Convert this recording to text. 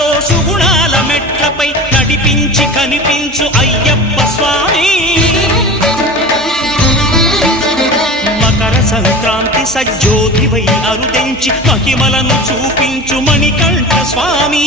సుఖాలతో సుగుణాల మెట్లపై నడిపించి కనిపించు అయ్యప్ప స్వామి మకర సంక్రాంతి సజ్జోతివై అరుదెంచి మహిమలను చూపించు మణికంఠ స్వామి